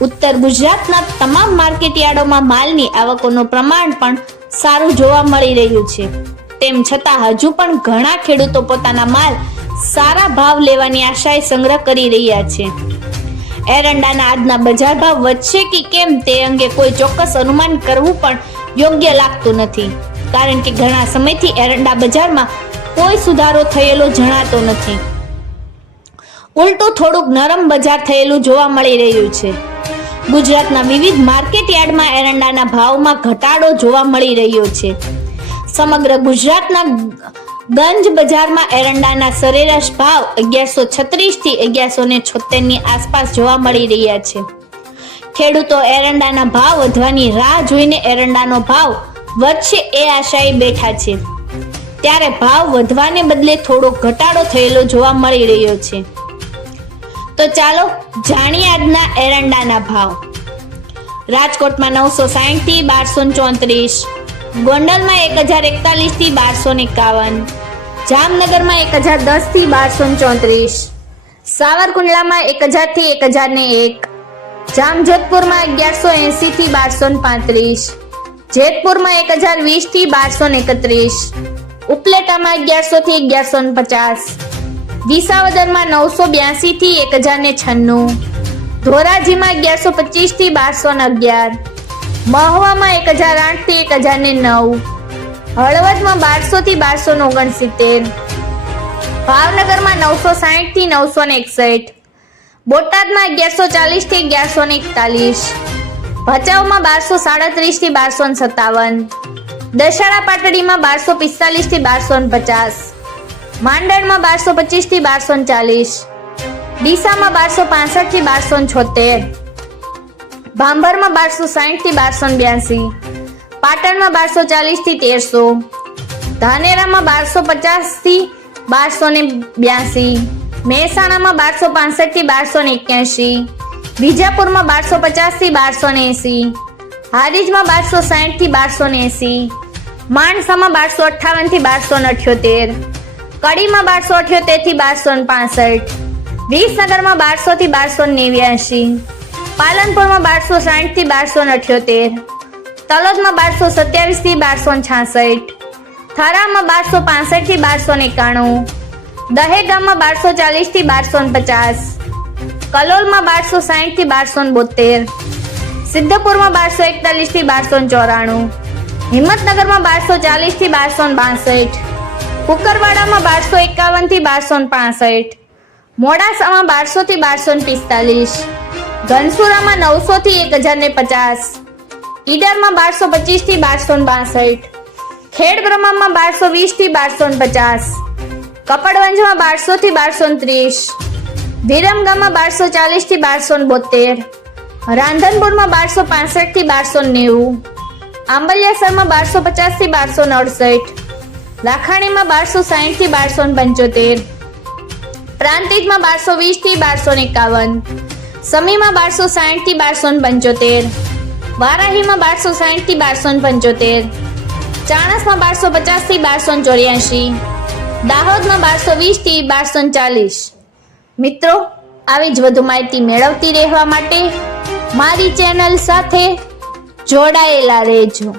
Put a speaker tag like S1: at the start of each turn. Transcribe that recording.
S1: ઉત્તર ગુજરાતના તમામ માર્કેટયાર્ડોમાં માલની આવકોનું પ્રમાણ પણ સારું જોવા મળી રહ્યું છે. તેમ છતાં હજુ પણ ઘણા ખેડૂતો પોતાના માલ સારા ભાવ લેવાની આશાએ સંગ્રહ કરી રહ્યા છે. એરંડાના આજના બજાર ભાવ વધશે કે કેમ તે અંગે કોઈ ચોક્કસ અનુમાન કરવું પણ યોગ્ય લાગતું નથી. કારણ કે ઘણા સમયથી એરંડા બજારમાં કોઈ સુધારો થયેલો જણાતો નથી. ઉલટું થોડુંક નરમ બજાર થયેલું જોવા મળી રહ્યું છે. ગુજરાતના વિવિધ માર્કેટ યાર્ડમાં એરંડાના ભાવમાં ઘટાડો જોવા મળી રહ્યો છે. સમગ્ર ગુજરાતના ગંજ બજારમાં એરંડાના સરેરાશ ભાવ અગિયારસો છત્રીસથી અગિયારસો ને છોતેરની આસપાસ જોવા મળી રહ્યા છે. ખેડૂતો એરંડાના ભાવ વધવાની રાહ જોઈને એરંડાનો ભાવ વધશે એ આશાએ બેઠા છે. ત્યારે ભાવ વધવાને બદલે થોડો ઘટાડો થયેલો જોવા મળી રહ્યો છે. તો ચાલો જાણીએ આજના એરંડાના ભાવ. રાજકોટમાં નવસો સાહીઠથી બારસો ચોત્રીસ. ગોંડલમાં એક હજાર એકતાલીસથી બારસો એકાવન. જામનગરમાં એક હજાર દસથી બારસો ચોત્રીસ. સાવરકુંડલામાં એક હજારથી એક હજાર ને એક. જામજોધપુરમાં અગિયારસો એસી થી બારસો પાંત્રીસ. જેતપુરમાં એક હજાર વીસથી બારસો એકત્રીસ. ઉપલેટામાં અગિયારસો થી અગિયારસો પચાસ. વિસાવદરમાં નવસો બ્યાસી થી એક હજાર ને છન્નું. ધોરાજીમાં અગિયારસો પચીસથી બારસો અગિયાર. મહવામાં એક હજાર આઠથી એક હજાર ને નવ. હળવદમાં બારસો થી બારસો ઓગણસિત્તેર. ભાવનગરમાં નવસો સાહીઠથી નવસો ને એકસઠ. બોટાદમાં અગિયારસો ચાલીસથી અગિયારસો ને એકતાલીસ. ભચાઉમાં બારસો સાડત્રીસથી બારસો સત્તાવન. દશેરા પાટડીમાં બારસો પિસ્તાલીસથી બારસો પચાસ. માંડળમાં બારસો પચીસથી બારસો ચાલીસ. ડીસામાં બારસો પાસઠથી બારસો છોતેર. ભાંભરમાં બારસો સાહીઠથી બારસો બ્યાસી. પાટણમાં બારસો ચાલીસથી તેરસો. ધાનેરામાં બારસો પચાસથી બારસો ને બ્યાસી. મહેસાણામાં બારસો પાસઠથી બારસો ને એક્યાસી. વિજાપુરમાં બારસો પચાસથી બારસો ને એસી. હારીજમાં બારસો સાહીઠથી બારસો ને એસી. માણસામાં બારસો અઠ્ઠાવનથી બારસો ને અઠ્યોતેર. કડીમાં બારસો અઠ્યોતેરથી બારસો પાસઠ. વિસનગરમાં બારસો થી બારસો નેવ્યાસી પાલનપુરમાં બારસો સાઠથી બારસો અઠ્યોતેર. તલોદમાં બારસો સત્યાવીસથી બારસો છાસઠ. થરામાં બારસો પાસઠથી બારસો એકાણું. દહેગામમાં બારસો ચાલીસથી બારસો પચાસ. કલોલમાં બારસો સાઠથી બારસો બોતેર. સિદ્ધપુરમાં બારસો એકતાલીસથી બારસો ચોરાણું. હિંમતનગરમાં બારસો ચાલીસથી બારસો બાસઠ. કુકરવાડામાં બારસો એકાવનથી બારસો પાસઠ. મોડાસામાં બારસો થી બારસો પિસ્તાલીસ. ઘનસુરામાં નવસો થી એક હજાર ને પચાસ. ઈડરમાં બારસો પચીસથી બારસો બાસઠ. ખેડબ્રહ્મામાં બારસો વીસથી બારસો પચાસ. કપડવંજમાં બારસો થી બારસો ત્રીસ. વિરમગામમાં બારસો ચાલીસથી બારસો બોતેર. રાંધનપુરમાં બારસો પાસઠથી બારસો નેવું. આંબલિયાસરમાં બારસો પચાસથી બારસો અડસઠ. લાખાણીમાં બારસો સાહીઠથી બારસો પંચોતેર. પ્રાંતિજમાં બારસો વીસથી બારસો એકાવન. સમીમાં બારસો સાહીઠથી બારસો પંચોતેર. વારાહીમાં બારસો સાહીઠથી બારસો પંચોતેર. ચાણસમાં બારસો પચાસથી બારસો ચોર્યાસી દાહોદમાં બારસો વીસથી બારસો ચાલીસ. મિત્રો, આવી જ વધુ માહિતી મેળવતી રહેવા માટે મારી ચેનલ સાથે જોડાયેલા રહેજો.